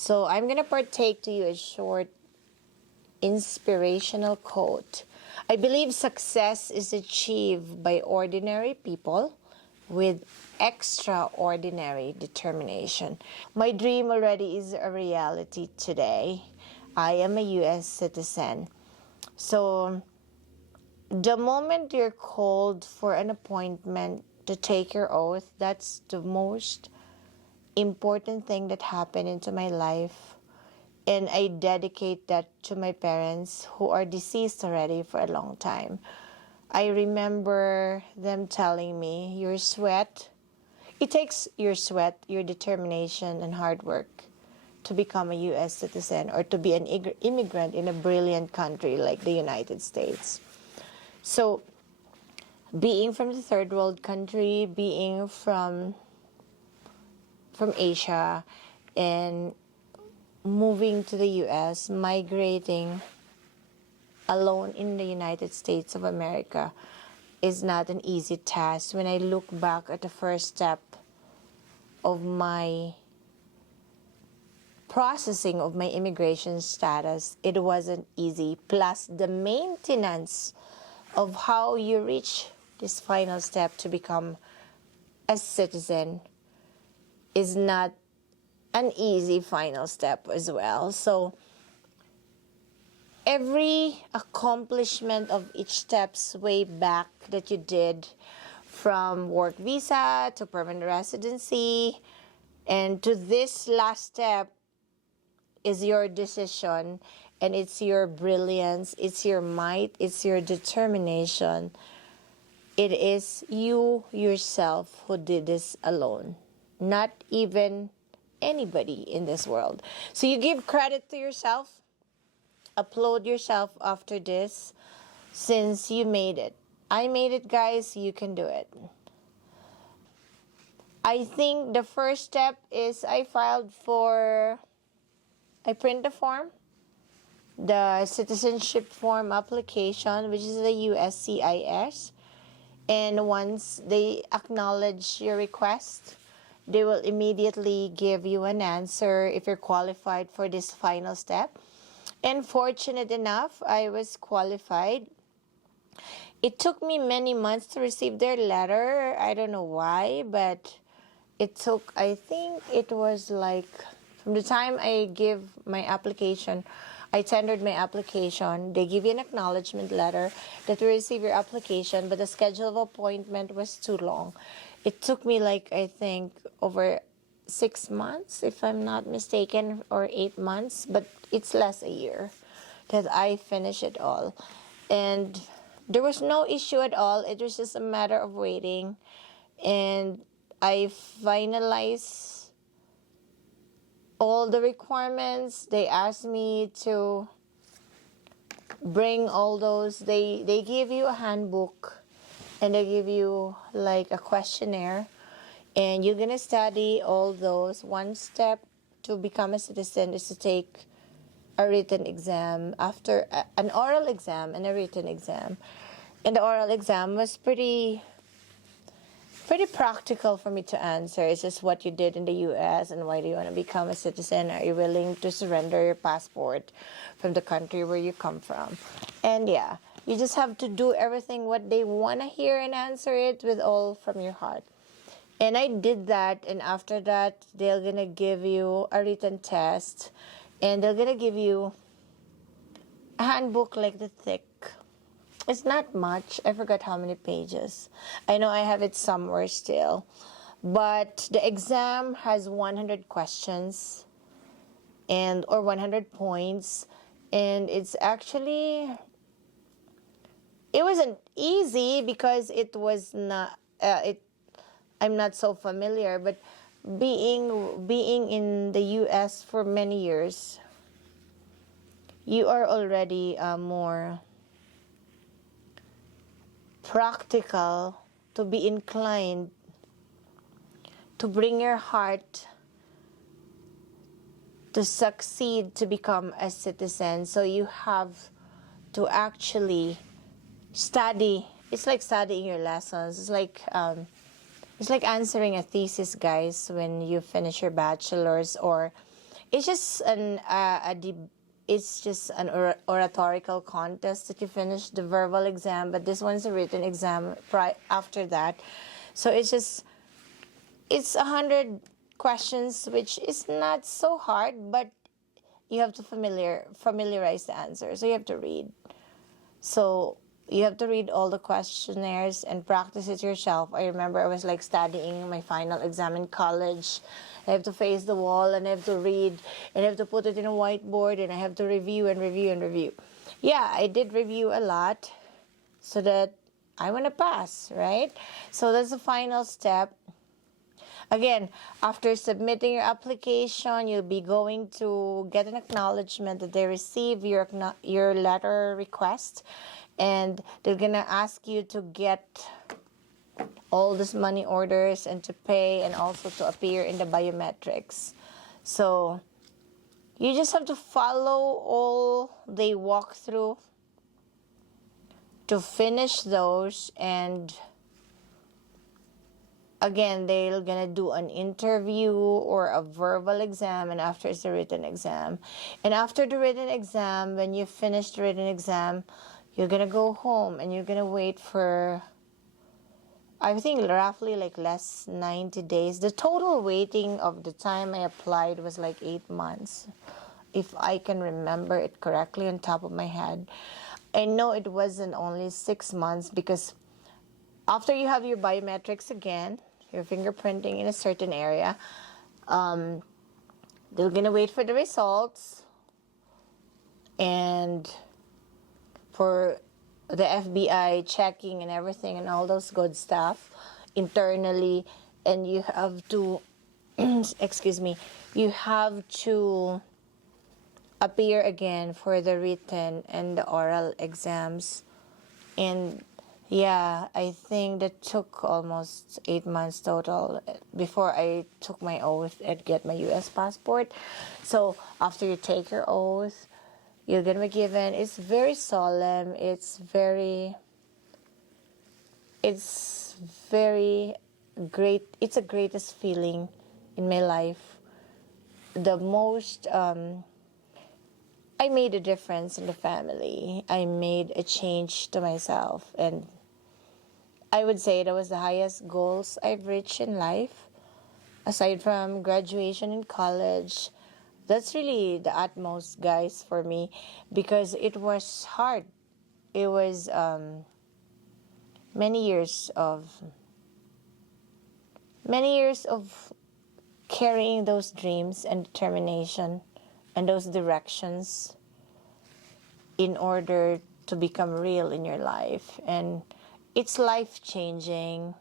So I'm going to partake to you a short inspirational quote. I believe success is achieved by ordinary people with extraordinary determination. My dream already is a reality today. I am a US citizen. So the moment you're called for an appointment to take your oath, that's the most important thing that happened into my life. And I dedicate that to my parents who are deceased already for a long time. I remember them telling me, your sweat, it takes your sweat, your determination, and hard work to become a US citizen or to be an immigrant in a brilliant country like the United States. So, being from the third world country, being from Asia, and moving to the US, migrating alone in the United States of America is not an easy task. When I look back at the first step of my processing of my immigration status, it wasn't easy. Plus the maintenance of how you reach this final step to become a citizen is not an easy final step as well. So every accomplishment of each steps way back that you did, from work visa to permanent residency and to this last step, is your decision, and it's your brilliance, it's your might, it's your determination. It is you yourself who did this alone, not even anybody in this world. So you give credit to yourself, applaud yourself after this, since you made it. I made it, guys. You can do it. I think the first step is I print the form, the citizenship form application, which is the USCIS. And once they acknowledge your request, they will immediately give you an answer if you're qualified for this final step. And fortunate enough, I was qualified. It took me many months to receive their letter. I don't know why, but it took, I think it was like, from the time I give my application, I tendered my application, they give you an acknowledgement letter that we receive your application, but the schedule of appointment was too long. It took me like, I think, over 6 months, if I'm not mistaken, or 8 months, but it's less a year that I finish it all. And there was no issue at all. It was just a matter of waiting. And I finalized all the requirements. They asked me to bring all those. They give you a handbook, and they give you like a questionnaire, and you're gonna study all those. One step to become a citizen is to take a written exam, after an oral exam and a written exam. And the oral exam was pretty practical for me to answer. It's just what you did in the US and why do you want to become a citizen? Are you willing to surrender your passport from the country where you come from? And yeah, you just have to do everything what they want to hear and answer it with all from your heart. And I did that, and after that, they're gonna give you a written test, and they're gonna give you a handbook like the thick. It's not much. I forgot how many pages. I know I have it somewhere still. But the exam has 100 questions or 100 points. And it wasn't easy because it was not, I'm not so familiar. But being in the US for many years, you are already more practical, to be inclined to bring your heart to succeed to become a citizen. So you have to actually study. It's like studying your lessons. It's like answering a thesis, guys, when you finish your bachelor's, or It's just it's just an oratorical contest that you finish the verbal exam, but this one's a written exam after that. So it's 100 questions, which is not so hard, but you have to familiarize the answer. So you have to read. So you have to read all the questionnaires and practice it yourself. I remember I was like studying my final exam in college. I have to face the wall and I have to read and I have to put it in a whiteboard and I have to review and review and review. Yeah, I did review a lot so that I want to pass, right? So that's the final step. Again, after submitting your application, you'll be going to get an acknowledgement that they receive your letter request, and they're gonna ask you to get all these money orders and to pay and also to appear in the biometrics. So you just have to follow all they walk through to finish those, and again, they're gonna do an interview or a verbal exam, and after it's a written exam. And after the written exam, when you finish the written exam, you're gonna go home and you're gonna wait for, I think, roughly like less 90 days. The total waiting of the time I applied was like 8 months, if I can remember it correctly on top of my head. I know it wasn't only 6 months, because after you have your biometrics again, your fingerprinting in a certain area, they're gonna wait for the results and for the FBI checking and everything and all those good stuff internally, and you have to excuse me, you have to appear again for the written and the oral exams. And yeah, I think that took almost 8 months total before I took my oath and get my U.S. passport. So after you take your oath, you're gonna be given. It's very solemn. It's very great. It's the greatest feeling in my life. The most I made a difference in the family. I made a change to myself, and I would say that was the highest goals I've reached in life. Aside from graduation in college, that's really the utmost, guys, for me, because it was hard. It was many years of carrying those dreams and determination and those directions in order to become real in your life. And it's life-changing.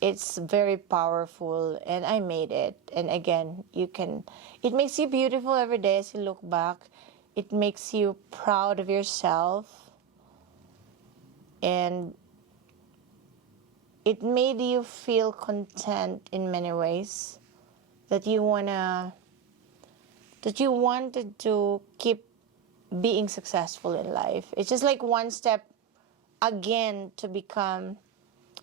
It's very powerful, and I made it. And again, it makes you beautiful every day as you look back. It makes you proud of yourself, and it made you feel content in many ways, that you wanted to keep being successful in life. It's just like one step again to become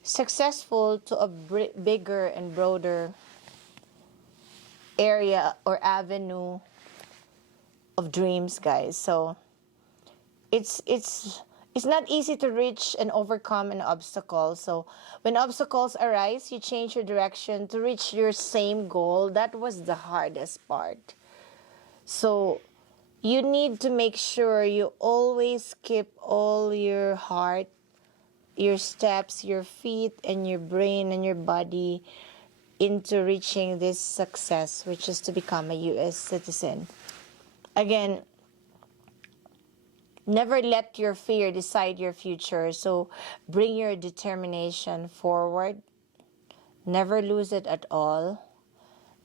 successful to a bigger and broader area or avenue of dreams, guys. So it's not easy to reach and overcome an obstacle. So when obstacles arise, you change your direction to reach your same goal. That was the hardest part. So you need to make sure you always keep all your heart, your steps, your feet, and your brain and your body into reaching this success, which is to become a U.S. citizen. Again, never let your fear decide your future. So bring your determination forward. Never lose it at all.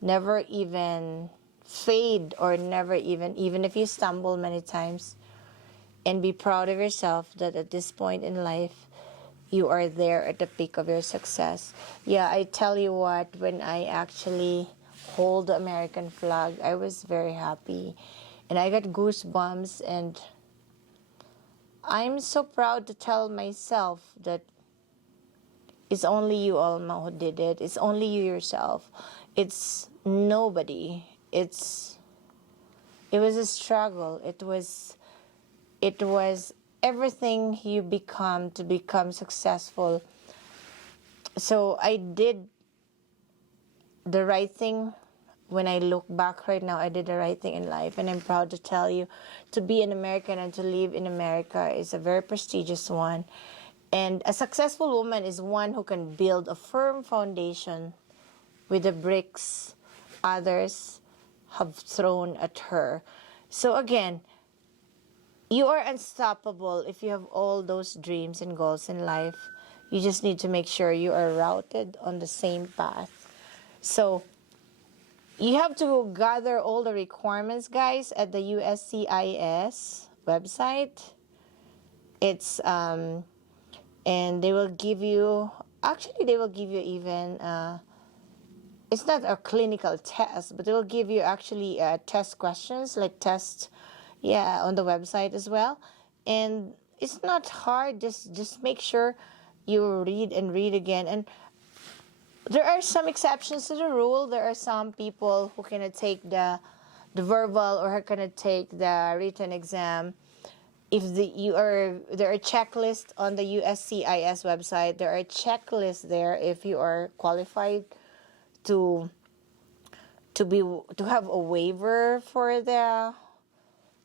Never even fade, or never even if you stumble many times, and be proud of yourself that at this point in life you are there at the peak of your success. Yeah, I tell you what, when I actually hold the American flag, I was very happy and I got goosebumps, and I'm so proud to tell myself that it's only you, Alma, who did it. It's only you yourself. It's nobody. It's It was a struggle. It was everything you become to become successful. So I did the right thing. When I look back right now, I did the right thing in life, and I'm proud to tell you, to be an American and to live in America is a very prestigious one. And a successful woman is one who can build a firm foundation with the bricks others have thrown at her. So again, you are unstoppable if you have all those dreams and goals in life. You just need to make sure you are routed on the same path. So you have to gather all the requirements, guys, at the USCIS website. It's and they will give you, actually they will give you even it's not a clinical test, but they will give you actually test questions, like test, yeah, on the website as well. And it's not hard. Just make sure you read and read again. And there are some exceptions to the rule. There are some people who cannot take the verbal or who cannot take the written exam. If there are checklists on the USCIS website. There are checklists there if you are qualified to have a waiver for the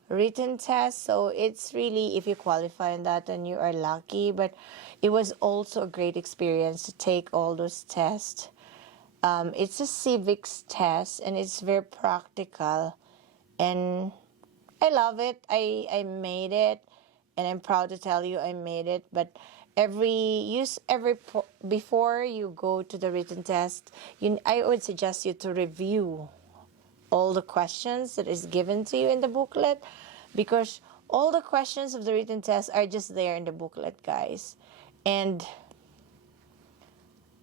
written test. So it's really, if you qualify in that, then you are lucky. But it was also a great experience to take all those tests. It's a civics test, and it's very practical, and I love it. I made it, and I'm proud to tell you I made it. But before you go to the written test, I would suggest you to review all the questions that is given to you in the booklet, because all the questions of the written test are just there in the booklet, guys. And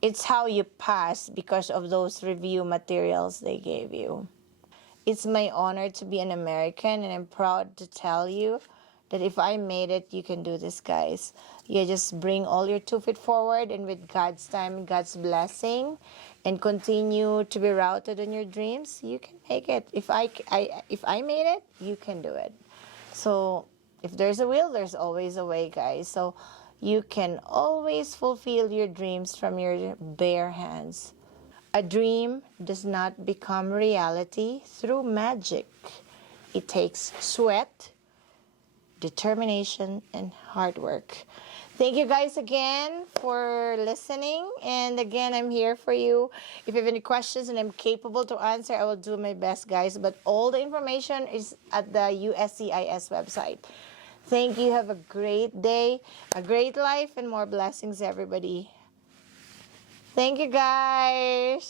it's how you pass because of those review materials they gave you. It's my honor to be an American, and I'm proud to tell you that if I made it, you can do this, guys. You just bring all your 2 feet forward, and with God's time, God's blessing, and continue to be routed in your dreams, you can make it. If I made it, you can do it. So if there's a will, there's always a way, guys. So you can always fulfill your dreams from your bare hands. A dream does not become reality through magic. It takes sweat, determination, and hard work. Thank you guys again for listening. And again, I'm here for you. If you have any questions and I'm capable to answer, I will do my best, guys. But all the information is at the USCIS website. Thank you. Have a great day, a great life, and more blessings, everybody. Thank you, guys.